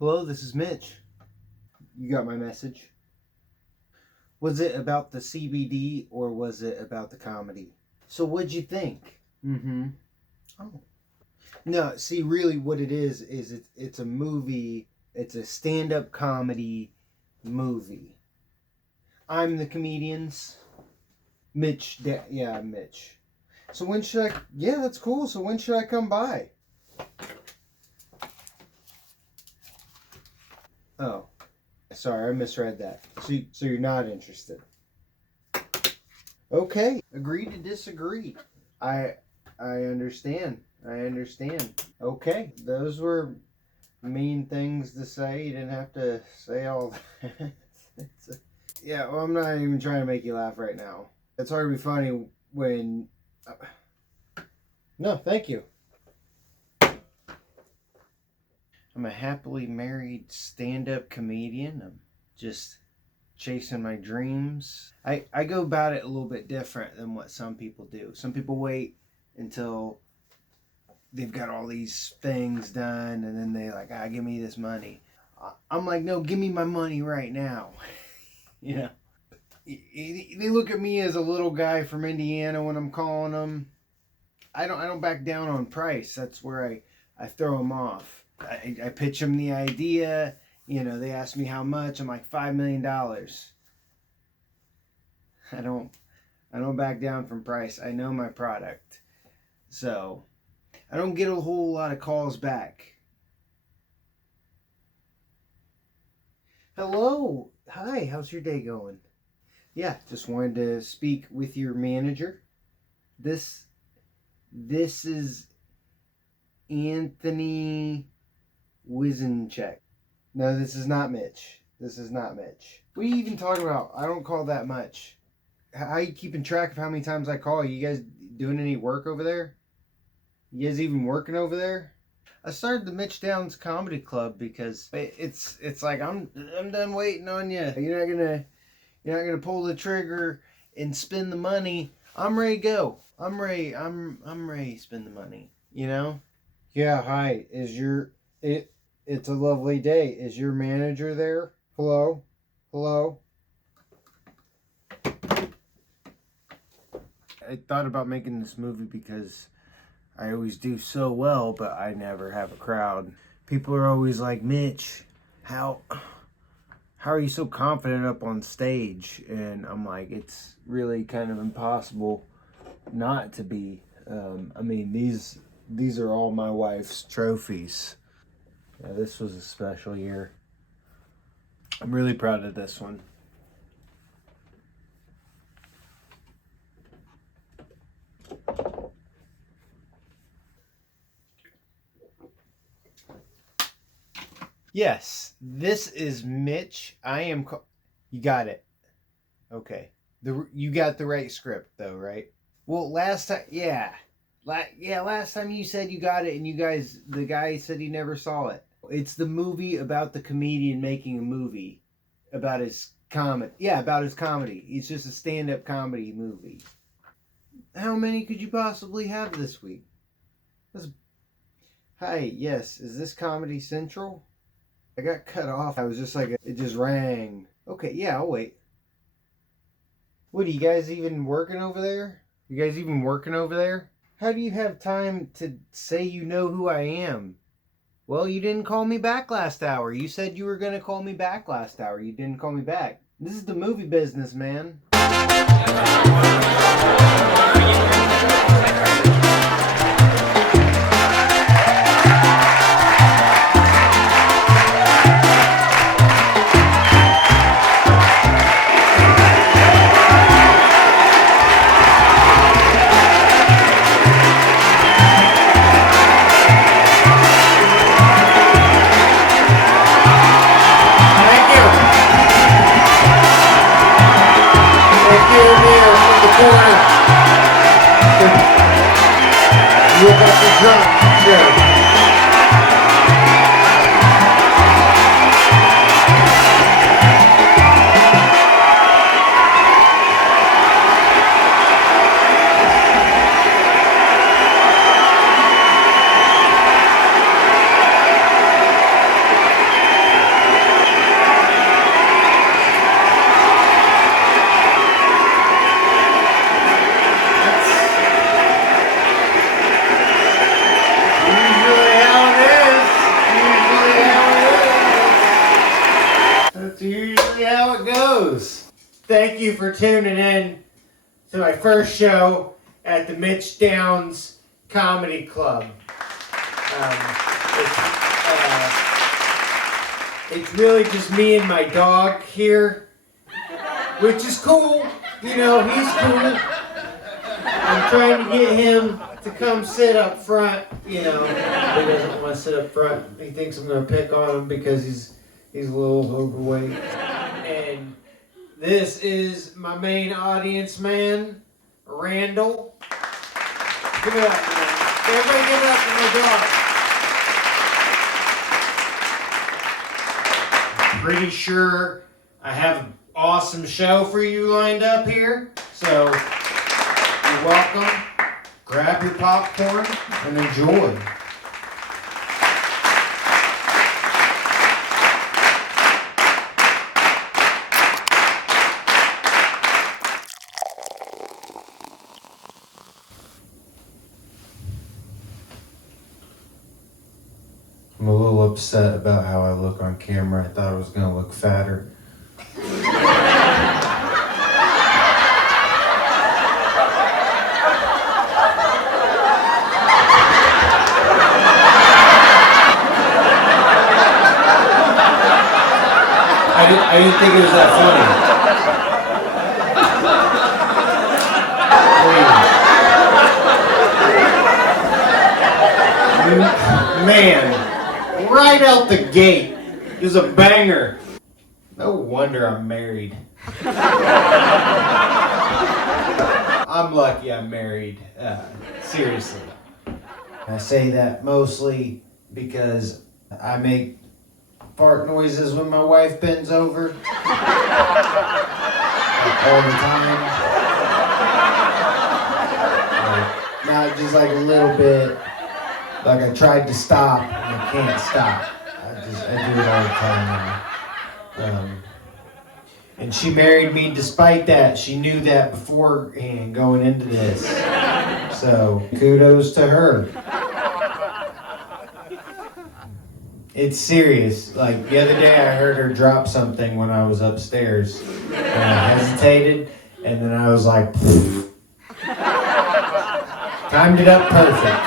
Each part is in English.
Hello, this is Mitch. You got my message. Was it about the CBD or was it about the comedy? So what'd you think? Mm-hmm. Oh. No, see, really what it is it's a movie. It's a stand-up comedy movie. I'm the comedians. Mitch, yeah, Mitch. So when should I, yeah, that's cool. So when should I come by? Oh, sorry, I misread that. So you're not interested. Okay, agree to disagree. I I understand. I understand. Okay, those were mean things to say. You didn't have to say all that. Yeah, well, I'm not even trying to make you laugh right now. It's hard to be funny when. No, thank you. I'm a happily married stand-up comedian. I'm just chasing my dreams. I go about it a little bit different than what some people do. Some people wait until they've got all these things done and then they like, give me this money. I'm like, no, give me my money right now. You know, they look at me as a little guy from Indiana when I'm calling them. I don't back down on price. That's where I throw them off. I pitch them the idea. You know, they ask me how much. I'm like $5 million. I don't back down from price. I know my product. So I don't get a whole lot of calls back. Hello. Hi, how's your day going? Yeah, just wanted to speak with your manager. This is Anthony Wizencheck. No, this is not Mitch. This is not Mitch. What are you even talking about? I don't call that much. How are you keeping track of how many times I call? You guys doing any work over there? You guys even working over there? I started the Mitch Downs Comedy Club because it's like I'm done waiting on you. You're not gonna pull the trigger and spend the money. I'm ready to go. I'm ready to spend the money. You know? Yeah. Hi. It's a lovely day. Is your manager there? Hello. Hello. I thought about making this movie because I always do so well, but I never have a crowd. People are always like, Mitch, how are you so confident up on stage? And I'm like, it's really kind of impossible not to be. I mean, these are all my wife's trophies. Yeah, this was a special year. I'm really proud of this one. Yes, this is Mitch. You got it. Okay. You got the right script though, right? Well, last time, yeah. Last time you said you got it and the guy said he never saw it. It's the movie about the comedian making a movie about his comedy. Yeah, about his comedy. It's just a stand-up comedy movie. How many could you possibly have this week? Hi, yes, is this Comedy Central? I got cut off. I was just like, it just rang. Okay, yeah, I'll wait. What, are you guys even working over there? You guys even working over there? How do you have time to say you know who I am? Well, you didn't call me back last hour. You said you were going to call me back last hour. You didn't call me back. This is the movie business, man. You got the drop, sure. Thank you for tuning in to my first show at the Mitch Downs Comedy Club. It's really just me and my dog here, which is cool. You know, he's cool. I'm trying to get him to come sit up front. You know, he doesn't want to sit up front. He thinks I'm going to pick on him because he's a little overweight. And this is my main audience man, Randall. Give it up, man. Everybody give it up for my dog. Pretty sure I have an awesome show for you lined up here. So, you're welcome. Grab your popcorn and enjoy. I'm a little upset about how I look on camera. I thought I was going to look fatter. I didn't think it was that funny. Man, right out the gate is a banger. No wonder I'm married. I'm lucky I'm married. Seriously. I say that mostly because I make fart noises when my wife bends over. Like all the time. Not just like a little bit. Like I tried to stop and I can't stop. I do it all the time now. And she married me despite that. She knew that beforehand going into this. So kudos to her. It's serious. Like the other day I heard her drop something when I was upstairs. And I hesitated and then I was like, timed it up perfect.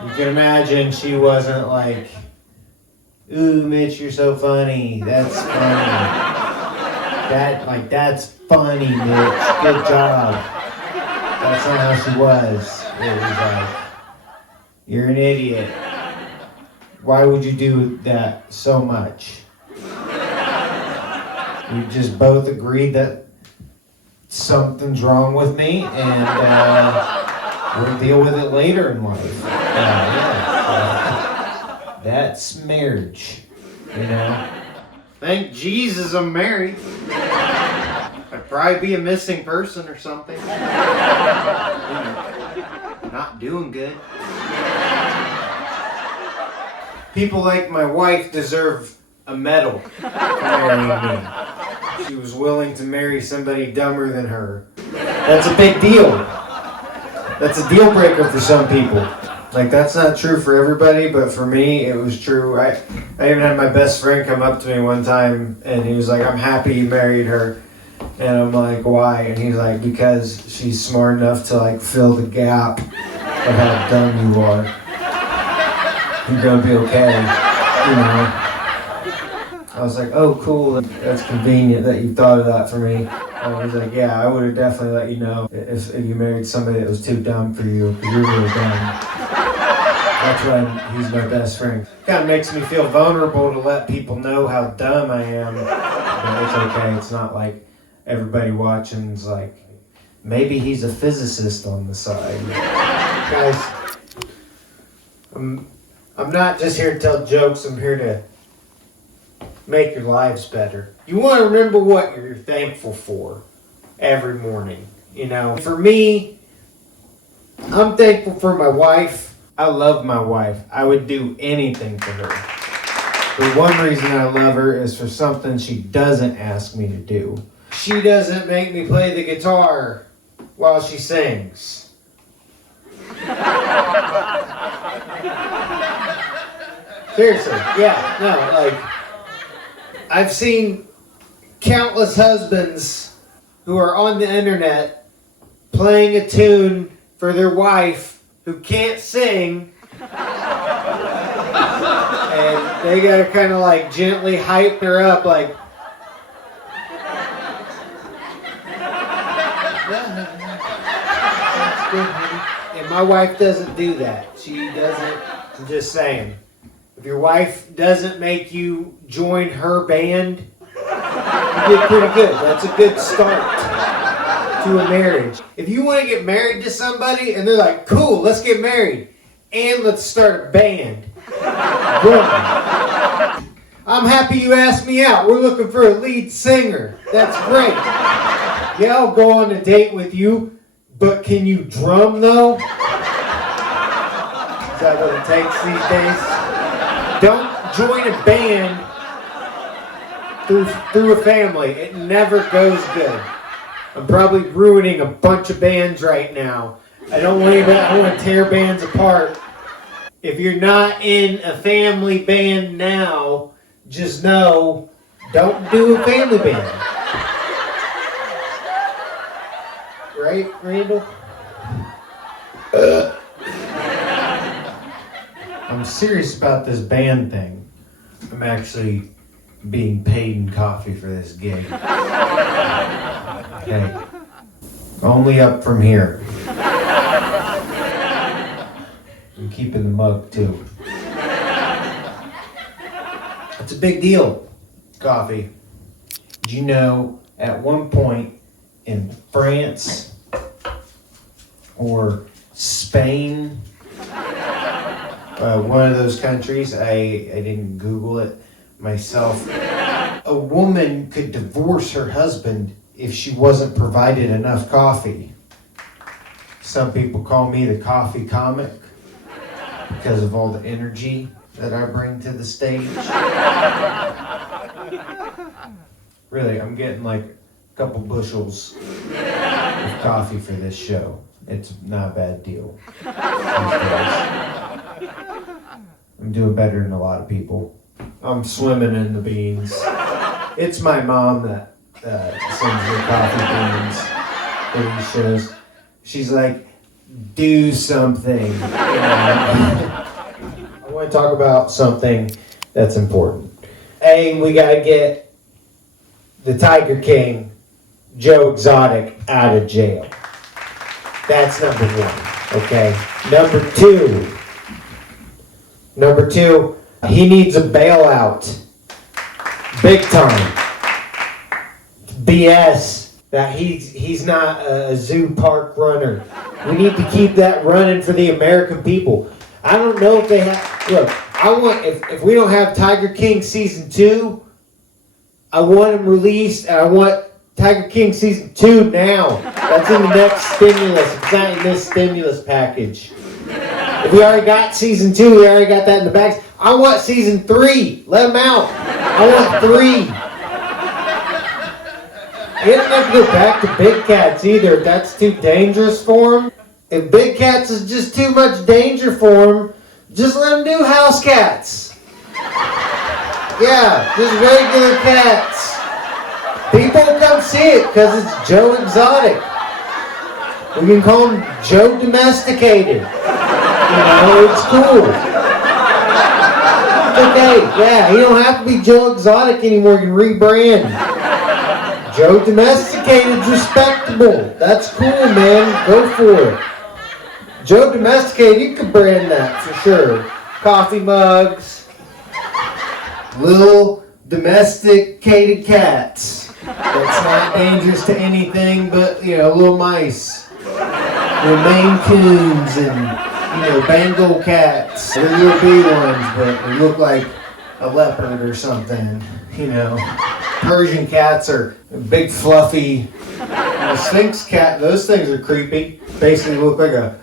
You can imagine she wasn't like, ooh, Mitch, you're so funny. That's funny. That's funny, Mitch. Good job. That's not how she was. It was like, you're an idiot. Why would you do that so much? We just both agreed that something's wrong with me, and we'll deal with it later in life. That's marriage, you know? Thank Jesus I'm married. I'd probably be a missing person or something. Not doing good. People like my wife deserve a medal for marrying me. She was willing to marry somebody dumber than her. That's a big deal. That's a deal breaker for some people. Like, that's not true for everybody, but for me, it was true. I even had my best friend come up to me one time, and he was like, I'm happy you married her. And I'm like, why? And he's like, because she's smart enough to, like, fill the gap of how dumb you are. You're gonna be okay, you know? I was like, oh, cool, that's convenient that you thought of that for me. And he's like, yeah, I would have definitely let you know if you married somebody that was too dumb for you, because you're really dumb. That's why he's my best friend. Kind of makes me feel vulnerable to let people know how dumb I am. But it's okay, it's not like everybody watching's like, maybe he's a physicist on the side. Guys, I'm not just here to tell jokes, I'm here to make your lives better. You want to remember what you're thankful for every morning. You know, for me, I'm thankful for my wife. I love my wife. I would do anything for her. The one reason I love her is for something she doesn't ask me to do. She doesn't make me play the guitar while she sings. Seriously, yeah, no, like, I've seen countless husbands who are on the internet playing a tune for their wife who can't sing, and they gotta kind of like gently hype her up, like, that's good, honey. And my wife doesn't do that. She doesn't. I'm just saying. If your wife doesn't make you join her band, you did pretty good. That's a good start to a marriage. If you want to get married to somebody and they're like, cool, let's get married and let's start a band. Boom. I'm happy you asked me out. We're looking for a lead singer. That's great. Yeah, I'll go on a date with you, but can you drum though? Is that what it takes these days? Don't join a band through a family. It never goes good. I'm probably ruining a bunch of bands right now. I don't want to tear bands apart. If you're not in a family band now, just know, don't do a family band. Right, Randall? I'm serious about this band thing. I'm actually being paid in coffee for this gig. Okay. Only up from here. I'm keeping the mug too. It's a big deal, coffee. Did you know at one point in France or Spain, one of those countries, I didn't Google it myself, a woman could divorce her husband if she wasn't provided enough coffee. Some people call me the coffee comic because of all the energy that I bring to the stage. Really, I'm getting like a couple bushels of coffee for this show. It's not a bad deal. I'm doing better than a lot of people. I'm swimming in the beans. It's my mom that sends me coffee beans for these shows. She's like, do something. I want to talk about something that's important. We gotta get the Tiger King, Joe Exotic, out of jail. That's number one, okay? Number two, he needs a bailout. Big time. BS that he's not a zoo park runner. We need to keep that running for the American people. I don't know if they have, look, I want, if we don't have Tiger King season 2, I want him released, and I want Tiger King season 2 now. That's in the next stimulus. It's not in this stimulus package. If we already got season 2, we already got that in the bags. I want season 3. Let him out. I want 3. He doesn't have to go back to Big Cats either if that's too dangerous for him. If Big Cats is just too much danger for him, just let him do House Cats. Yeah, just regular cats. People come see it because it's Joe Exotic. We can call him Joe Domesticated. You know, it's cool. It's okay, yeah, he don't have to be Joe Exotic anymore. You can rebrand. Joe Domesticated's respectable. That's cool, man. Go for it. Joe Domesticated, you can brand that for sure. Coffee mugs. Little domesticated cats. That's not dangerous to anything but, little mice. They're Maine Coons and, Bengal cats. They're little bee ones, but they look like a leopard or something, Persian cats are big fluffy. Sphinx cat, those things are creepy. Basically look like a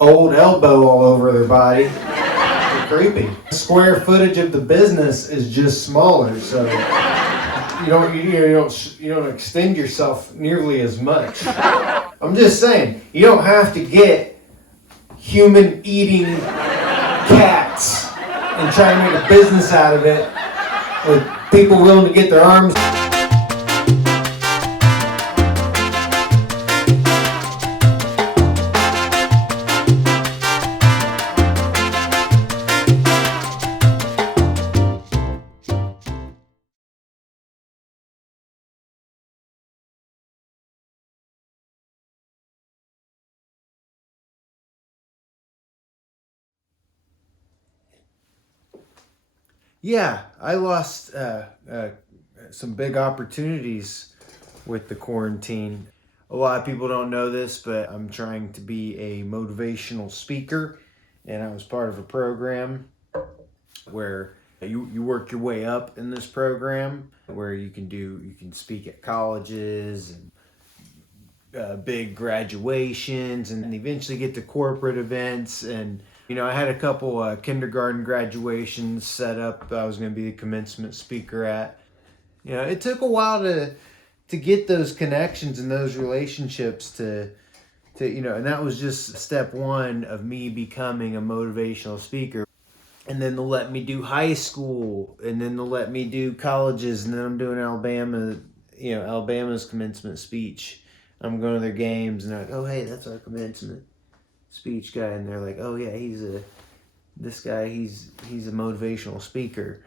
old elbow all over their body. They're creepy. The square footage of the business is just smaller, so you don't extend yourself nearly as much. I'm just saying, you don't have to get human eating cats and try to make a business out of it with people willing to get their arms Yeah, I lost some big opportunities with the quarantine. A lot of people don't know this, but I'm trying to be a motivational speaker, and I was part of a program where you work your way up in this program where you can speak at colleges and big graduations and eventually get to corporate events. And I had a couple kindergarten graduations set up I was going to be the commencement speaker at. It took a while to get those connections and those relationships to and that was just step one of me becoming a motivational speaker. And then they'll let me do high school, and then they'll let me do colleges, and then I'm doing Alabama's commencement speech. I'm going to their games, and they're like, "Oh, hey, that's our commencement speech guy," and they're like, "Oh yeah, he's a motivational speaker."